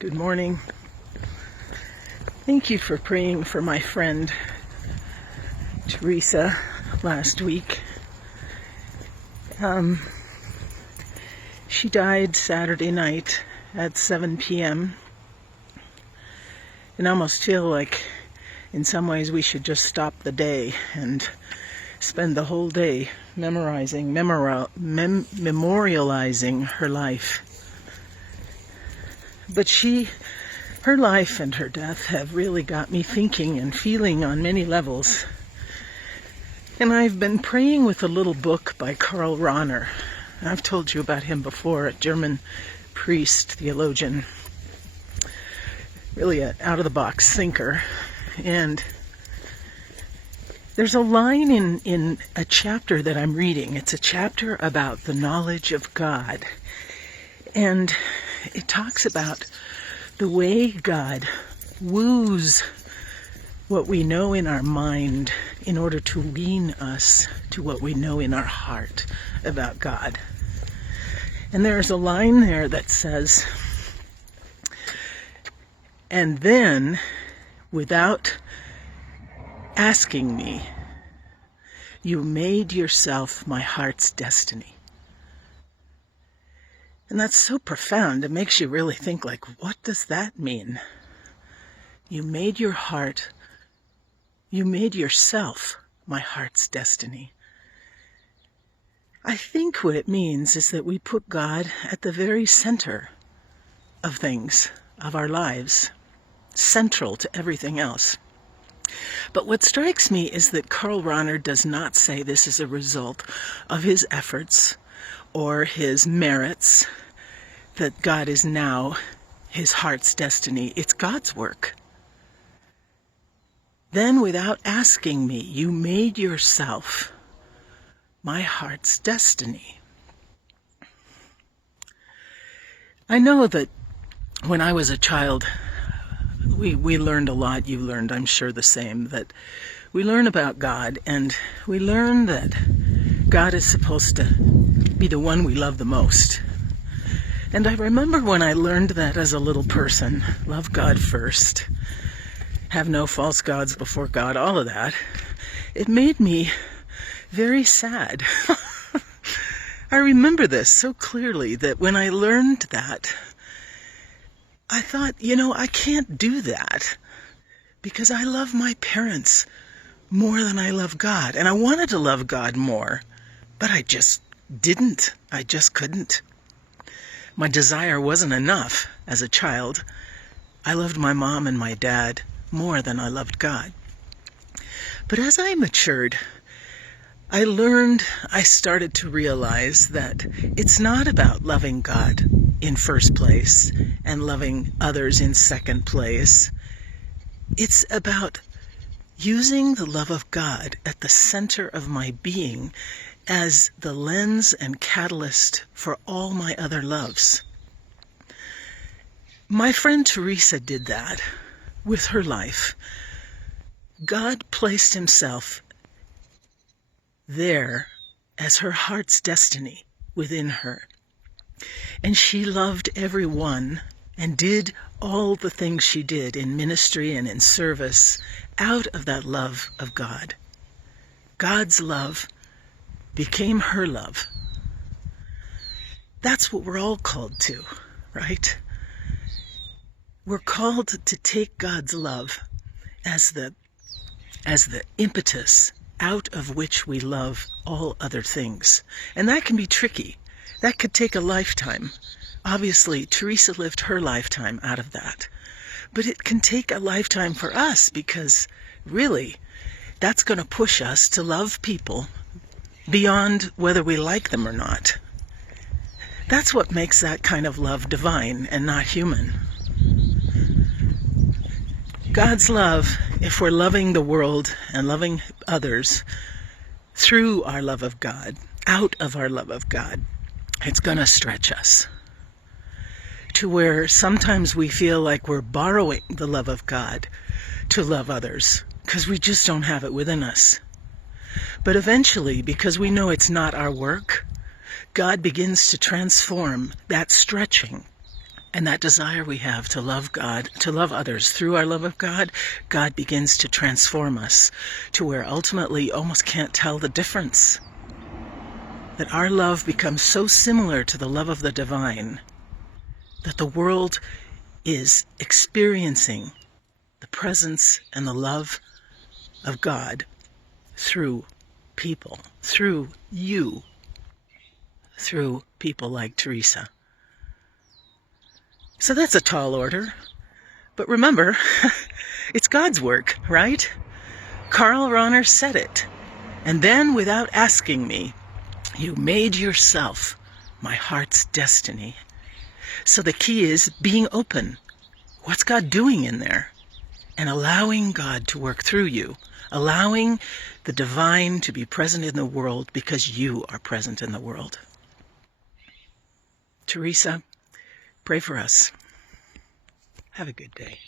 Good morning. Thank you for praying for my friend Teresa last week. She died Saturday night at 7 p.m. And I almost feel like in some ways we should just stop the day and spend the whole day memorializing her life. But her life and her death have really got me thinking and feeling on many levels. And I've been praying with a little book by Karl Rahner. I've told you about him before, a German priest, theologian, really an out-of-the-box thinker. And there's a line in a chapter that I'm reading. It's a chapter about the knowledge of God. And it talks about the way God woos what we know in our mind in order to lean us to what we know in our heart about God. And there's a line there that says, "And then, without asking me, you made yourself my heart's destiny." And that's so profound. It makes you really think, like, what does that mean? You made yourself my heart's destiny. I think what it means is that we put God at the very center of things, of our lives, central to everything else. But what strikes me is that Karl Rahner does not say this is a result of his efforts or his merits, that God is now his heart's destiny. It's God's work. Then, without asking me, you made yourself my heart's destiny. I know that when I was a child, we learned a lot. You learned, I'm sure, the same, that we learn about God, and we learn that God is supposed to be the one we love the most. And I remember when I learned that as a little person, love God first, have no false gods before God, all of that, it made me very sad. I remember this so clearly, that when I learned that, I thought, I can't do that because I love my parents more than I love God. And I wanted to love God more, but I just didn't. I just couldn't. My desire wasn't enough as a child. I loved my mom and my dad more than I loved God. But as I matured, I started to realize that it's not about loving God in first place and loving others in second place. It's about using the love of God at the center of my being as the lens and catalyst for all my other loves. My friend Teresa did that with her life. God placed himself there as her heart's destiny within her. And she loved everyone and did all the things she did in ministry and in service out of that love of God. God's love became her love. That's what we're all called to, right? We're called to take God's love as the impetus out of which we love all other things. And that can be tricky. That could take a lifetime. Obviously, Teresa lived her lifetime out of that. But it can take a lifetime for us, because really, that's going to push us to love people beyond whether we like them or not. That's what makes that kind of love divine and not human. God's love, if we're loving the world and loving others through our love of God, out of our love of God, it's going to stretch us to where sometimes we feel like we're borrowing the love of God to love others because we just don't have it within us. But eventually, because we know it's not our work, God begins to transform that stretching And that desire we have to love God, to love others through our love of God, God begins to transform us to where ultimately you almost can't tell the difference. That our love becomes so similar to the love of the divine that the world is experiencing the presence and the love of God through people, through you, through people like Teresa. So that's a tall order. But remember, it's God's work, right? Karl Rahner said it. And then, without asking me, you made yourself my heart's destiny. So the key is being open. What's God doing in there? And allowing God to work through you. Allowing the divine to be present in the world because you are present in the world. Teresa, pray for us. Have a good day.